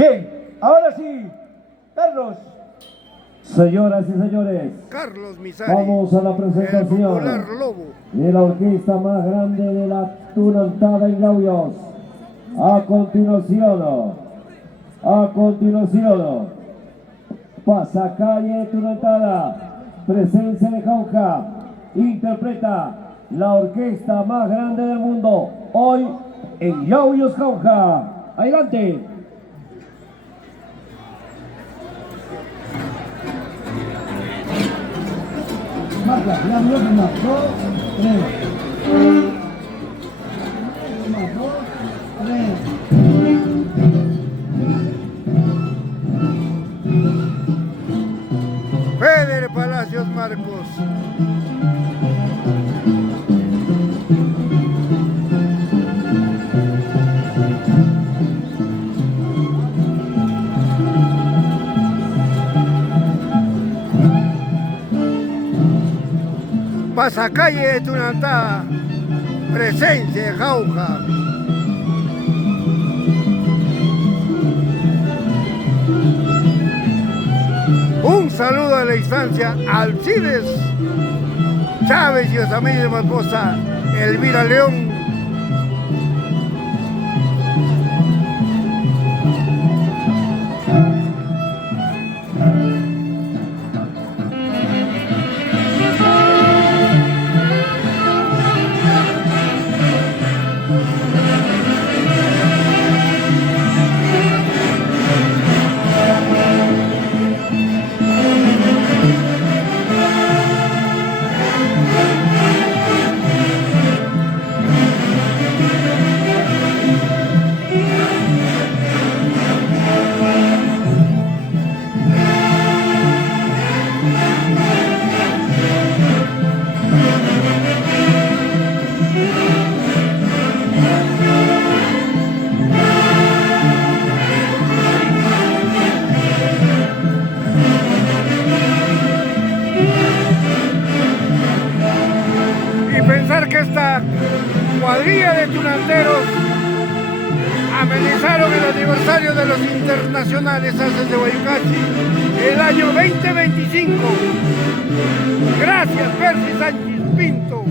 Bien, ahora sí, Carlos. Señoras y señores, Carlos Misari, vamos a la el presentación popular lobo. de la orquesta más grande de la Tunantada en Gaudios. A continuación, Pasacalle Tunantada, presencia de Jauja, interpreta la orquesta más grande del mundo, hoy en Yauyos Jauja. Adelante. Marca, ya no, 1, 2, 3. 1, 2, 3. Feder Palacios Marcos. Pasacalle de Tunantada, presencia de Jauja. Un saludo a la instancia Alcides Chávez y a su amiga de esposa Elvira León. Pensar que esta cuadrilla de tunanteros amenizaron el aniversario de los internacionales Haces de Guayucachi el año 2025. Gracias, Percy Sánchez Pinto.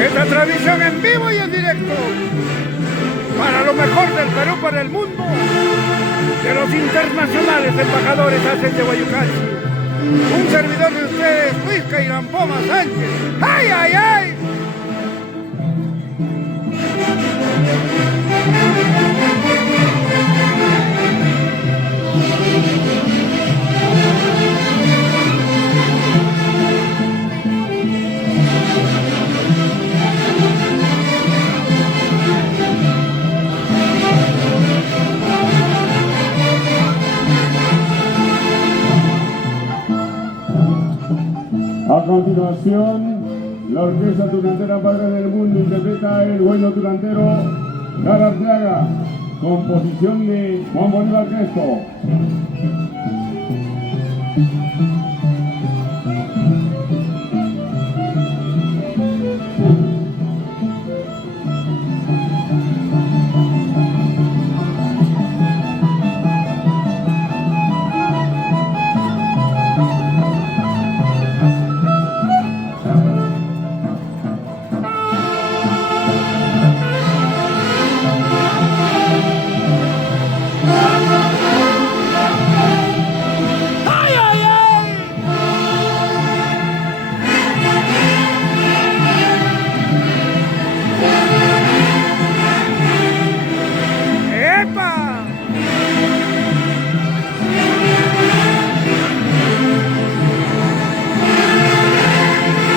Esta transmisión en vivo y en directo para lo mejor del Perú, para el mundo, de los internacionales embajadores Haces de Guayucachi. Un servidor de ustedes, Luis Cairampoma Sánchez. ¡Ay, ay, ay! A continuación, la orquesta tunantera padre del mundo interpreta El Bueno Tunantero, Cara Arteaga, composición de Juan Bolívar Crespo.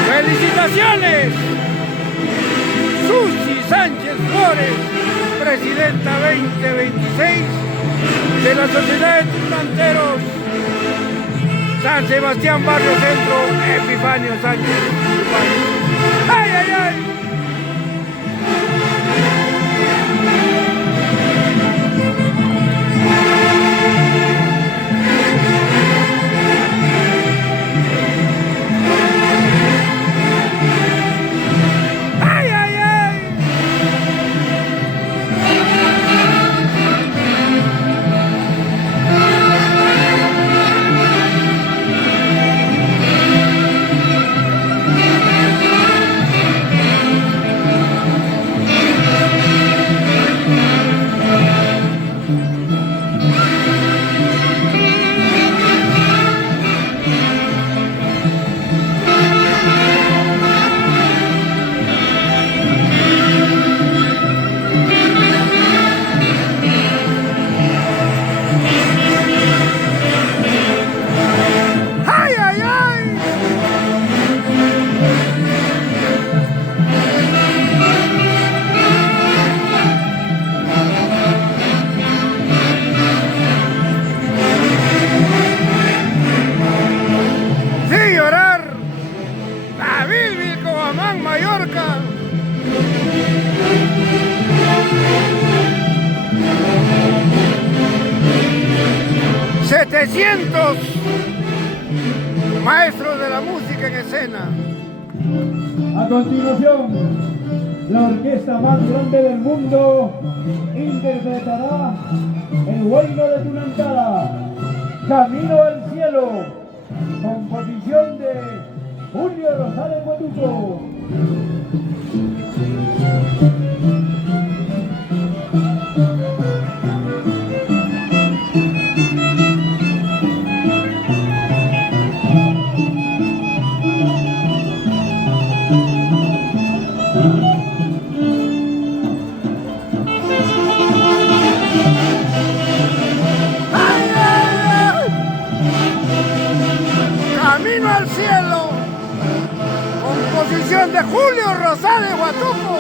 ¡Felicitaciones! Susi Sánchez Flores, presidenta 2026 de la Sociedad de Tunanteros San Sebastián, Barrio Centro, Epifanio Sánchez. ¡Ay, ay, ay! Mallorca. ¡700 maestros de la música en escena! A continuación, la orquesta más grande del mundo interpretará El Huayno de Tunantala, Camino al Cielo, composición de Julio Rosales Guatuco. Camino al Cielo, composición de Julio Rosales Guatuco.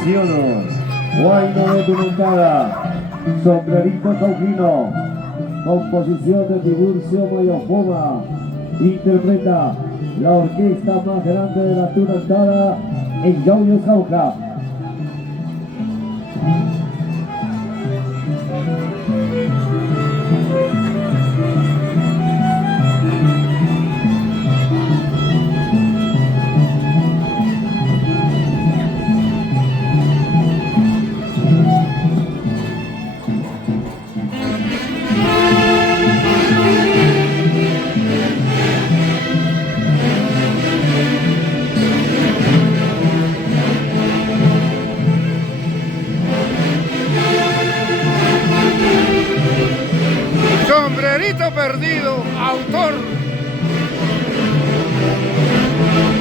continuación, Huayno de Tunantara, sombrerito cauquino, composición de Tiburcio Mayofoma, interpreta la orquesta más grande de la Tunantara en Yauyos, Jauja. Sombrerito perdido, autor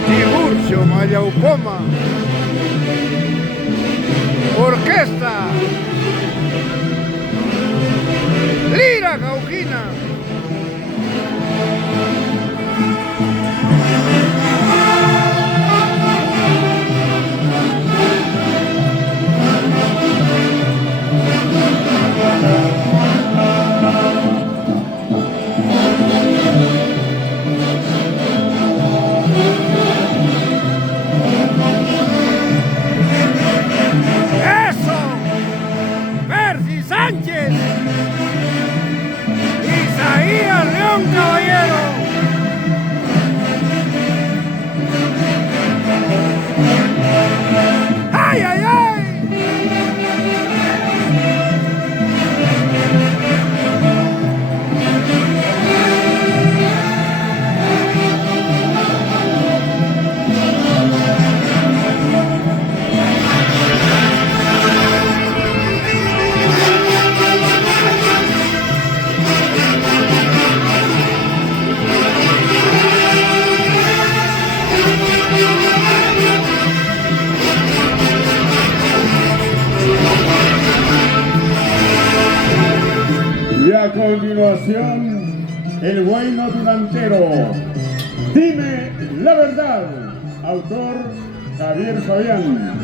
Tiburcio Mayaupoma, orquesta Lira Cauquina. Sánchez, Isaías León Caballero, ¡ay, ay, ay! Y a continuación, el Huayno Tunantero. Dime la verdad. Autor Javier Fabián.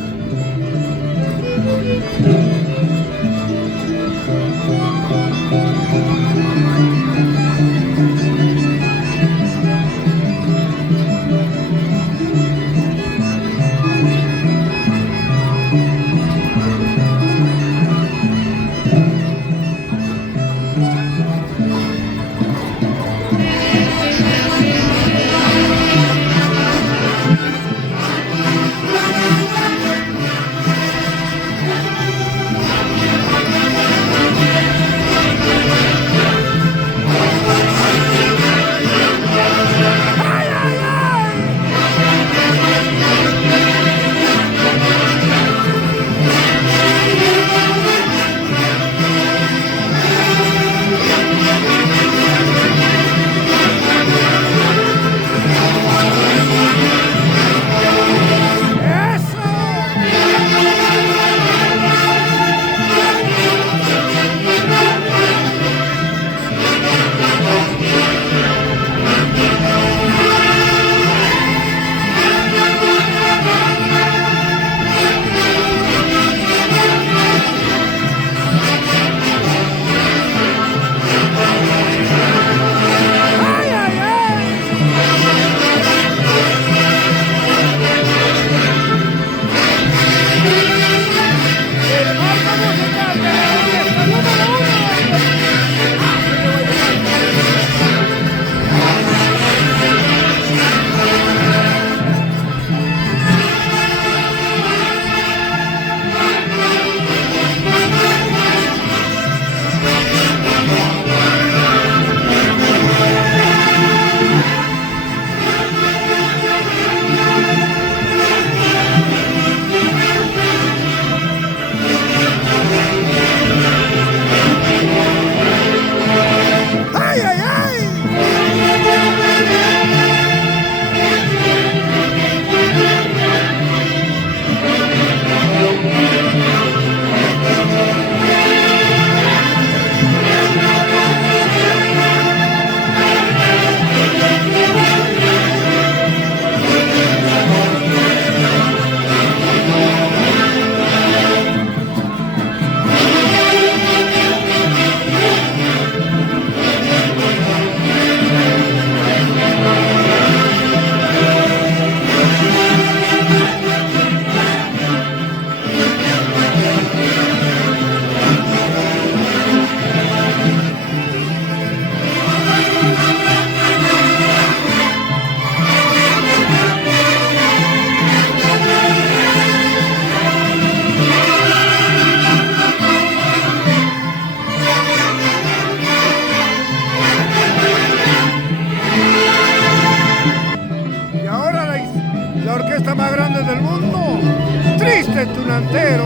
tunantero,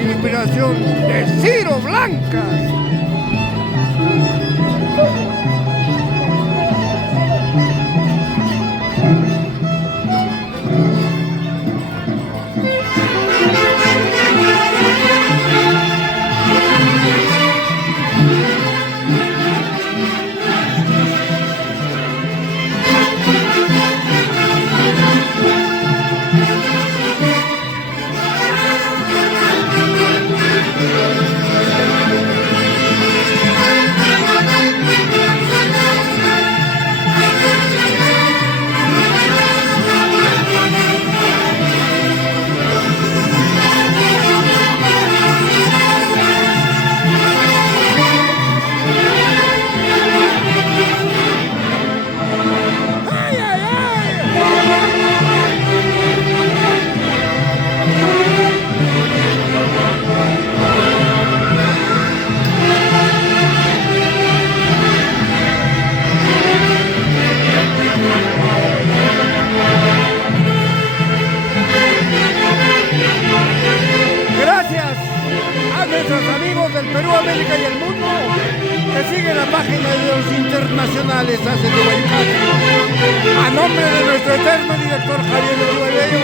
inspiración de Ciro Blancas. Del Perú, América y el mundo, que sigue la página de los internacionales Haces de Guayucatsi. A nombre de nuestro eterno director Javier Bello,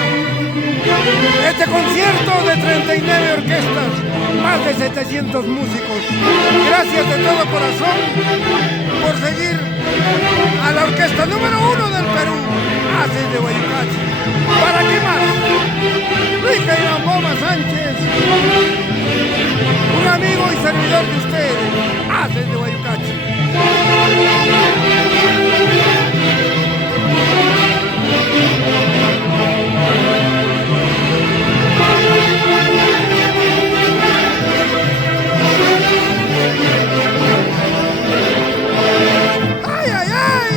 este concierto de 39 orquestas, más de 700 músicos. Gracias de todo corazón por seguir a la orquesta número 1 del Perú, Haces de Guayucatsi. ¿Para qué más? Rica y Boma Sánchez, un amigo y servidor de ustedes, Haces de Guayucatsi. ¡Ay, ay, ay!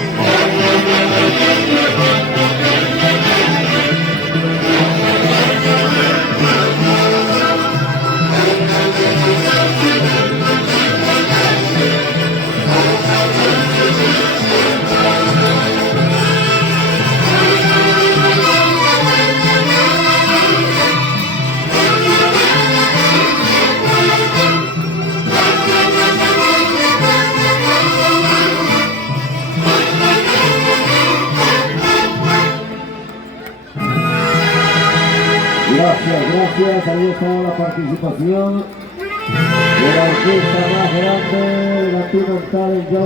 Gracias, ahí está la participación de la orquesta más grande de la tunantada en Yauyos.